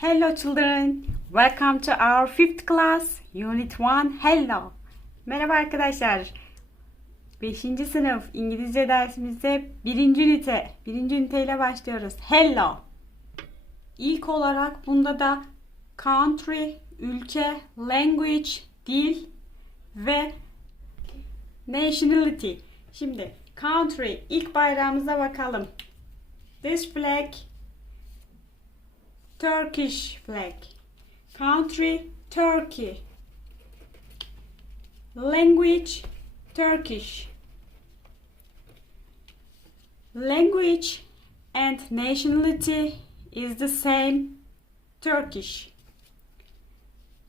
Hello children. Welcome to our fifth class, unit 1. Hello. Merhaba arkadaşlar. 5. sınıf İngilizce dersimizde 1. ünite, 1. üniteyle başlıyoruz. Hello. İlk olarak bunda da country, ülke, language, dil ve nationality. Şimdi country ilk bayrağımıza bakalım. This flag Turkish flag. Country Turkey. Language Turkish. Language and nationality is the same Turkish.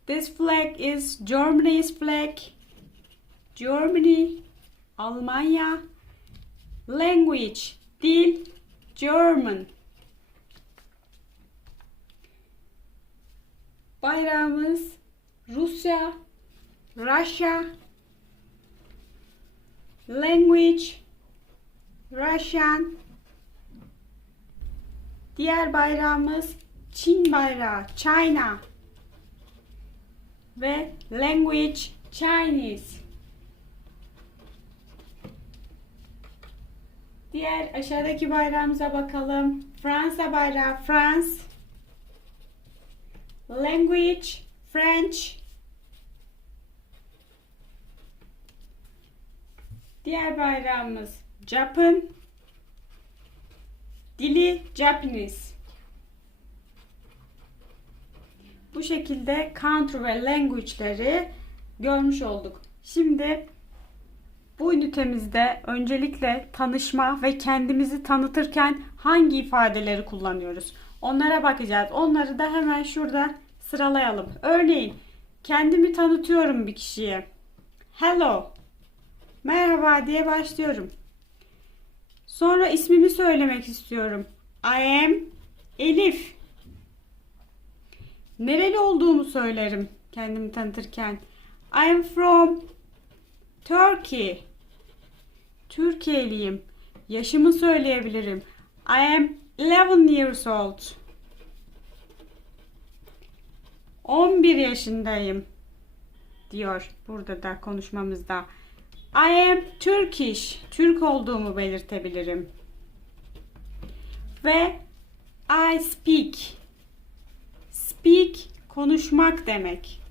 This flag is Germany's flag. Germany, Almanya. Language, dil, German. Bayrağımız Rusya, Russia. Language, Russian. Diğer bayrağımız Çin bayrağı, China. Ve language, Chinese. Diğer aşağıdaki bayrağımıza bakalım. Fransa bayrağı, France. Language French. Diğer bayrağımız Japan. Dili Japanese. Bu şekilde country ve language'leri görmüş olduk. Şimdi bu ünitemizde öncelikle tanışma ve kendimizi tanıtırken hangi ifadeleri kullanıyoruz? Onlara bakacağız. Onları da hemen şurada sıralayalım. Örneğin kendimi tanıtıyorum bir kişiye. Hello. Merhaba diye başlıyorum. Sonra ismimi söylemek istiyorum. I am Elif. Nereli olduğumu söylerim kendimi tanıtırken. I am from Turkey. Türkiye'liyim. Yaşımı söyleyebilirim. I am 11 years old. 11 yaşındayım diyor burada da konuşmamızda. I am Turkish. Türk olduğumu belirtebilirim. Ve I speak. Speak konuşmak demek.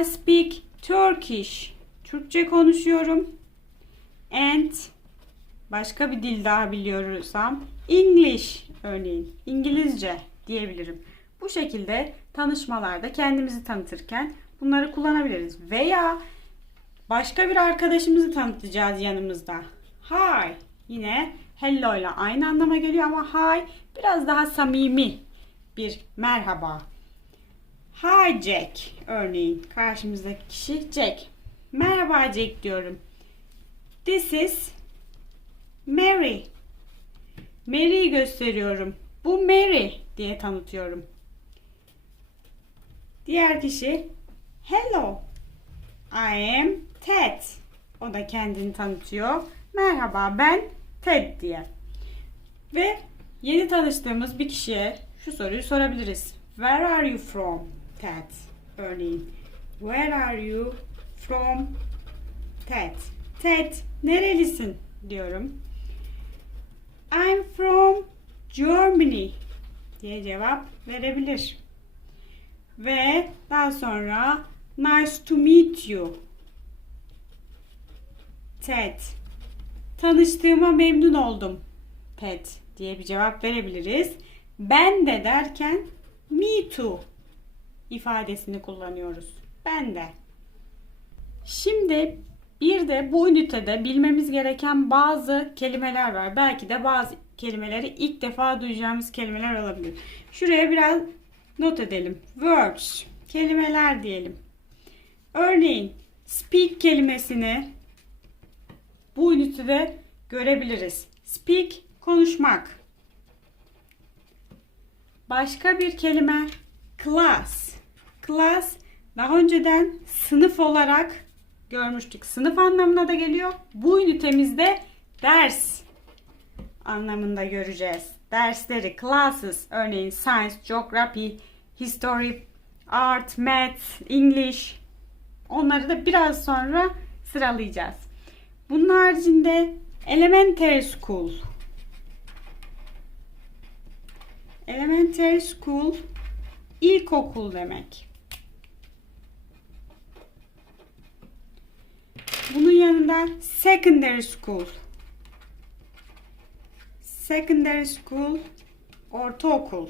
I speak Turkish. Türkçe konuşuyorum. And başka bir dil daha biliyorsam English örneğin İngilizce diyebilirim. Bu şekilde tanışmalarda kendimizi tanıtırken bunları kullanabiliriz. Veya başka bir arkadaşımızı tanıtacağız yanımızda. Hi yine hello ile aynı anlama geliyor ama hi biraz daha samimi bir merhaba. Hi Jack örneğin karşımızdaki kişi Jack. Merhaba Jack diyorum. This is Mary. Mary'i gösteriyorum. Bu Mary diye tanıtıyorum. Diğer kişi Hello. I am Ted. O da kendini tanıtıyor. Merhaba ben Ted diye. Ve yeni tanıştığımız bir kişiye şu soruyu sorabiliriz. Where are you from Ted? Örneğin. Where are you from Ted? Ted nerelisin diyorum. I'm from Germany diye cevap verebilir. Ve daha sonra nice to meet you. Ted. Tanıştığıma memnun oldum. Ted diye bir cevap verebiliriz. Ben de derken me too ifadesini kullanıyoruz. Ben de. Şimdi bir de bu ünitede bilmemiz gereken bazı kelimeler var. Belki de bazı kelimeleri ilk defa duyacağımız kelimeler olabilir. Şuraya biraz not edelim. Words, kelimeler diyelim. Örneğin speak kelimesini bu ünitede görebiliriz. Speak, konuşmak. Başka bir kelime class. Class daha önceden sınıf olarak görmüştük. Sınıf anlamına da geliyor. Bu ünitemizde ders anlamında göreceğiz. dersleri, classes, örneğin science, geography, history, art, math, English. Onları da biraz sonra sıralayacağız. Bunun haricinde elementary school. Elementary school ilkokul demek. Yanında secondary school. Secondary school ortaokul.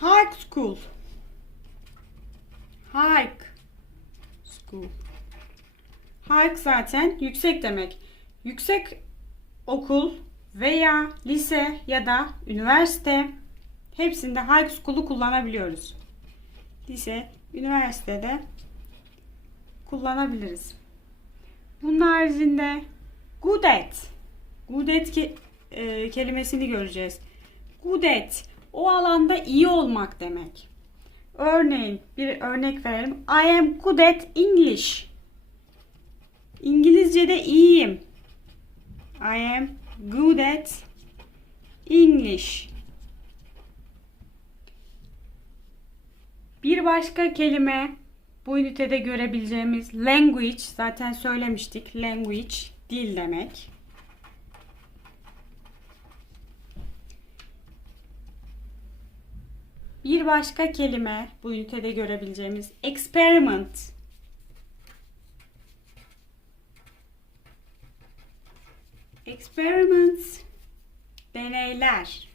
High school. High school. High zaten yüksek demek. Yüksek okul veya lise ya da üniversite hepsinde high school'u kullanabiliyoruz. Lise, üniversitede kullanabiliriz. Bunun haricinde good at. Good at ke- e, kelimesini göreceğiz. Good at o alanda iyi olmak demek. Örneğin bir örnek verelim. I am good at English. İngilizce'de iyiyim. I am good at English. Bir başka kelime bu ünitede görebileceğimiz language zaten söylemiştik. Language dil demek. Bir başka kelime bu ünitede görebileceğimiz experiment. Experiments deneyler.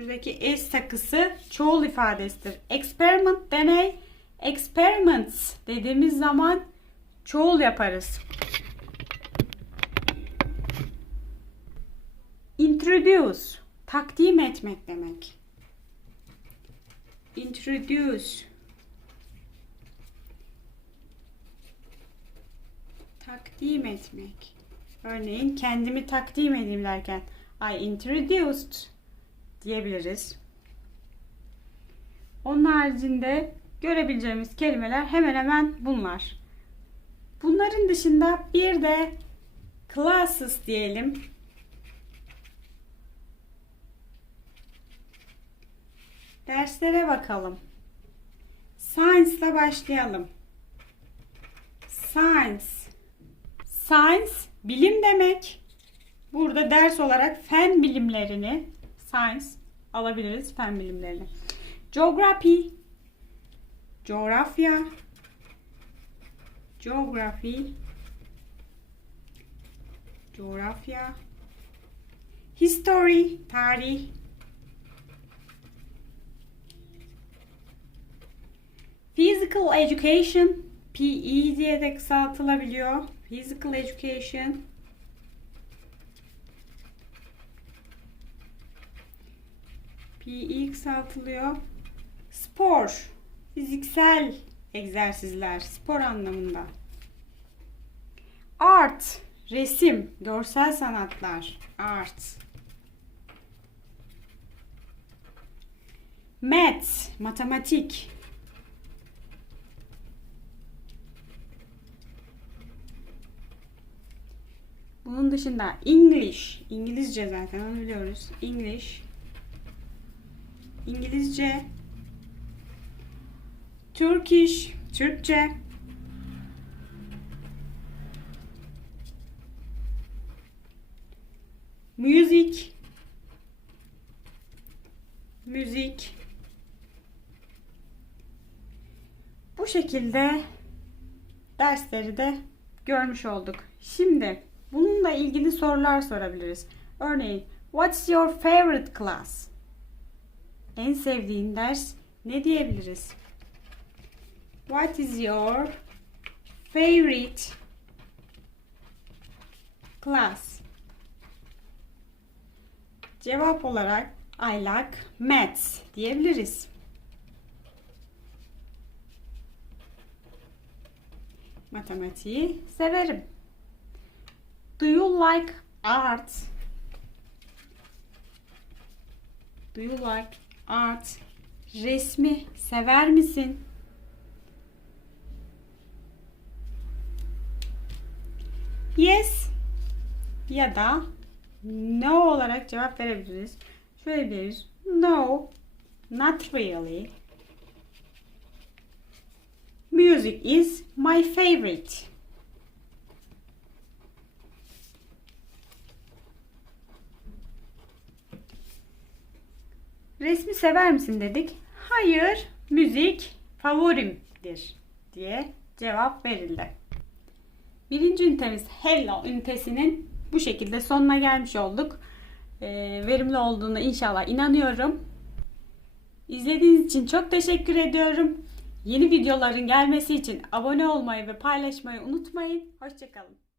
Şuradaki S takısı çoğul ifadesidir. Experiment deney, experiments dediğimiz zaman çoğul yaparız. Introduce takdim etmek demek. Introduce takdim etmek. Örneğin kendimi takdim edeyim derken I introduced diyebiliriz. Onun haricinde görebileceğimiz kelimeler hemen hemen bunlar. Bunların dışında bir de classes diyelim. Derslere bakalım. Science'la başlayalım. Science. Science bilim demek. Burada ders olarak fen bilimlerini science alabiliriz fen bilimlerini. Geography. Coğrafya geography. Coğrafya history. Tarih. Physical education. PE diye de kısaltılabiliyor. Physical education PE kısaltılıyor. Spor, fiziksel egzersizler, spor anlamında. Art, resim, görsel sanatlar, art. Math, matematik. Bunun dışında English, İngilizce zaten onu biliyoruz. English, İngilizce, Turkish, Türkçe, müzik, müzik. Bu şekilde dersleri de görmüş olduk. Şimdi bununla ilgili sorular sorabiliriz. Örneğin, what's your favorite class? En sevdiğin ders ne diyebiliriz? What is your favorite class? Cevap olarak I like maths diyebiliriz. Matematiği severim. Do you like art? Do you like art? Resmi sever misin? Yes. ya da no olarak cevap verebiliriz. Şöyle deriz. No, not really. Music is my favorite. Resmi sever misin dedik. Hayır, müzik favorimdir diye cevap verildi. Birinci ünitemiz Hello ünitesinin bu şekilde sonuna gelmiş olduk. Ee, verimli olduğuna inşallah inanıyorum. İzlediğiniz için çok teşekkür ediyorum. Yeni videoların gelmesi için abone olmayı ve paylaşmayı unutmayın. Hoşçakalın.